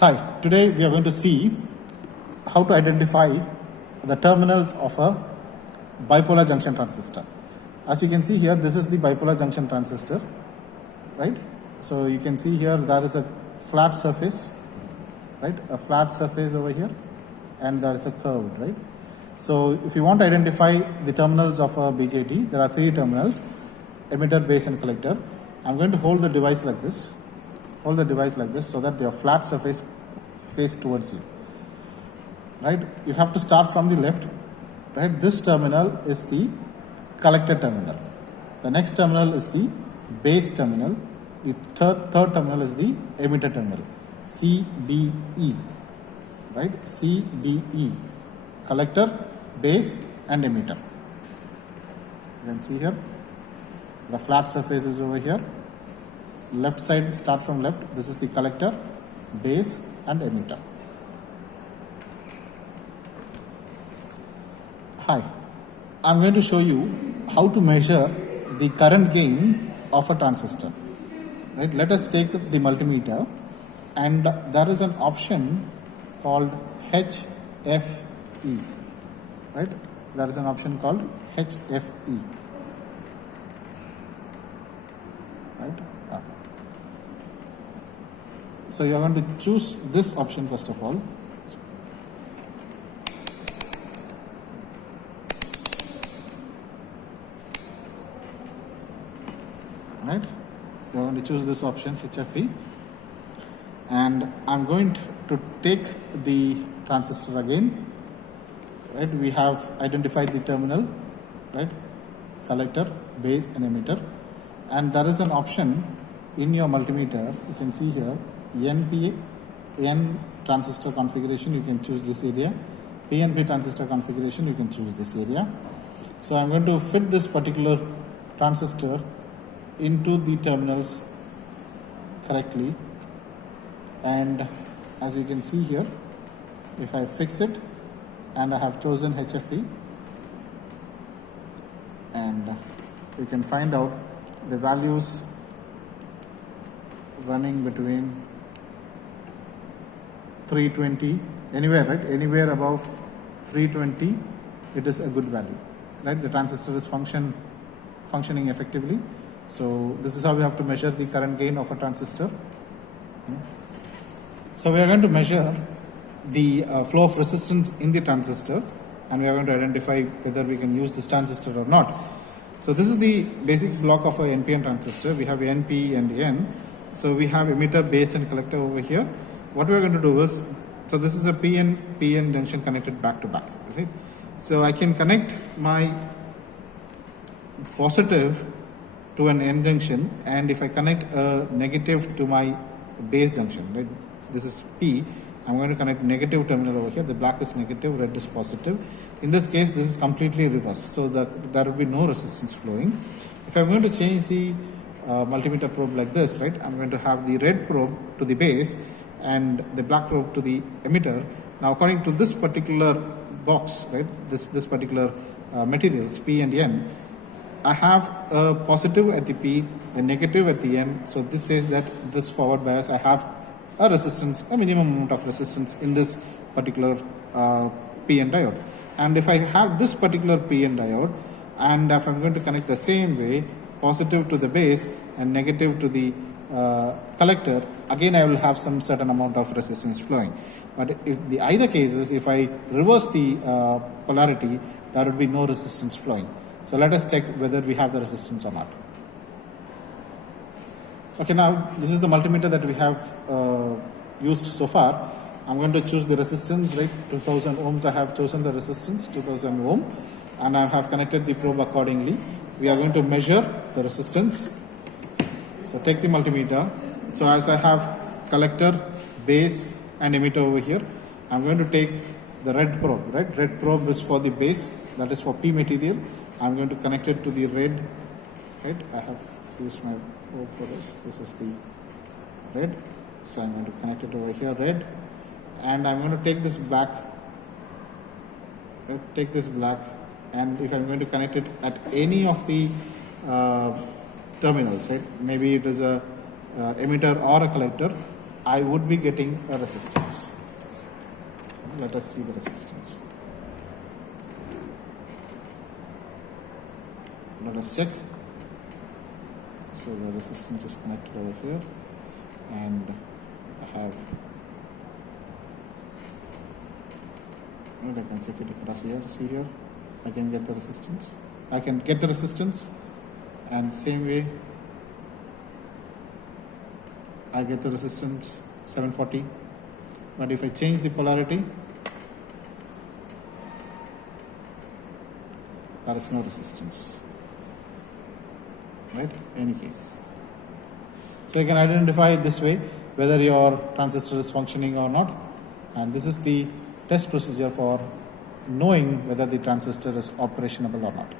Hi, today we are going to see how to identify the terminals of a bipolar junction transistor. As you can see here, this is the bipolar junction transistor, right? So you can see here there is a flat surface, right? A flat surface over here, and there is a curved, right? So if you want to identify the terminals of a BJT, there are three terminals: emitter, base, and collector. I'm going to hold the device like this. Hold the device like this so that the flat surface face towards you, right? You have to start from the left, right? This terminal is the collector terminal. The next terminal is the base terminal. The third terminal is the emitter terminal, CBE, right? CBE, collector, base, and emitter. You can see here the flat surface is over here. Left side, start from left. This is the collector, base, and emitter. Hi, I'm going to show you how to measure the current gain of a transistor. Right? Let us take the multimeter, and there is an option called HFE. Right? There is an option called HFE. Right? So you are going to choose this option first of all. Right? You are going to choose this option, HFE. And I'm going to take the transistor again. Right? We have identified the terminal, right? Collector, base, and emitter. And there is an option in your multimeter. You can see here, N transistor configuration, you can choose this area. PNP transistor configuration, you can choose this area. So I'm going to fit this particular transistor into the terminals correctly. And as you can see here, if I fix it, and I have chosen HFE, and we can find out the values running between 320, anywhere, right? Anywhere above 320, it is a good value, right? The transistor is functioning effectively. So this is how we have to measure the current gain of a transistor. So we are going to measure the flow of resistance in the transistor, and we are going to identify whether we can use this transistor or not. So this is the basic block of a NPN transistor. We have NP and N. So we have emitter, base, and collector over here. What we are going to do is, so this is a PN junction connected back to back, right? So I can connect my positive to an N junction, and if I connect a negative to my base junction, right? This is P. I'm going to connect negative terminal over here. The black is negative, red is positive. In this case, this is completely reversed, so that there will be no resistance flowing. If I'm going to change the multimeter probe like this, right? I'm going to have the red probe to the base and the black probe to the emitter. Now, according to this particular box, right? This particular materials, P and N, I have a positive at the P, a negative at the N. So this says that this forward bias, I have a resistance, a minimum amount of resistance in this particular PN diode. And if I have this particular PN diode, and if I'm going to connect the same way, positive to the base and negative to the collector, again I will have some certain amount of resistance flowing. But if the either cases, if I reverse the polarity, there would be no resistance flowing. So let us check whether we have the resistance or not. Okay, now this is the multimeter that we have used so far. I'm going to choose the resistance, right? 2000 ohms. I have chosen the resistance, 2000 ohm, and I have connected the probe accordingly. We are going to measure the resistance. So take the multimeter. So as I have collector, base, and emitter over here, I'm going to take the red probe, right? Red probe is for the base, that is for P material. I'm going to connect it to the red, right? I have used my probe for this. This is the red. So I'm going to connect it over here, red. And I'm going to take this black, right? And if I'm going to connect it at any of the terminals, right? Maybe it is a emitter or a collector. I would be getting a resistance. Let us see the resistance. Let us check. So the resistance is connected over here, and I have, I can check it across here. See here, I can get the resistance. I can get the resistance, and same way I get the resistance 740. But if I change the polarity, there is no resistance. Right? Any case. So you can identify it this way whether your transistor is functioning or not, and this is the test procedure for knowing whether the transistor is operationable or not.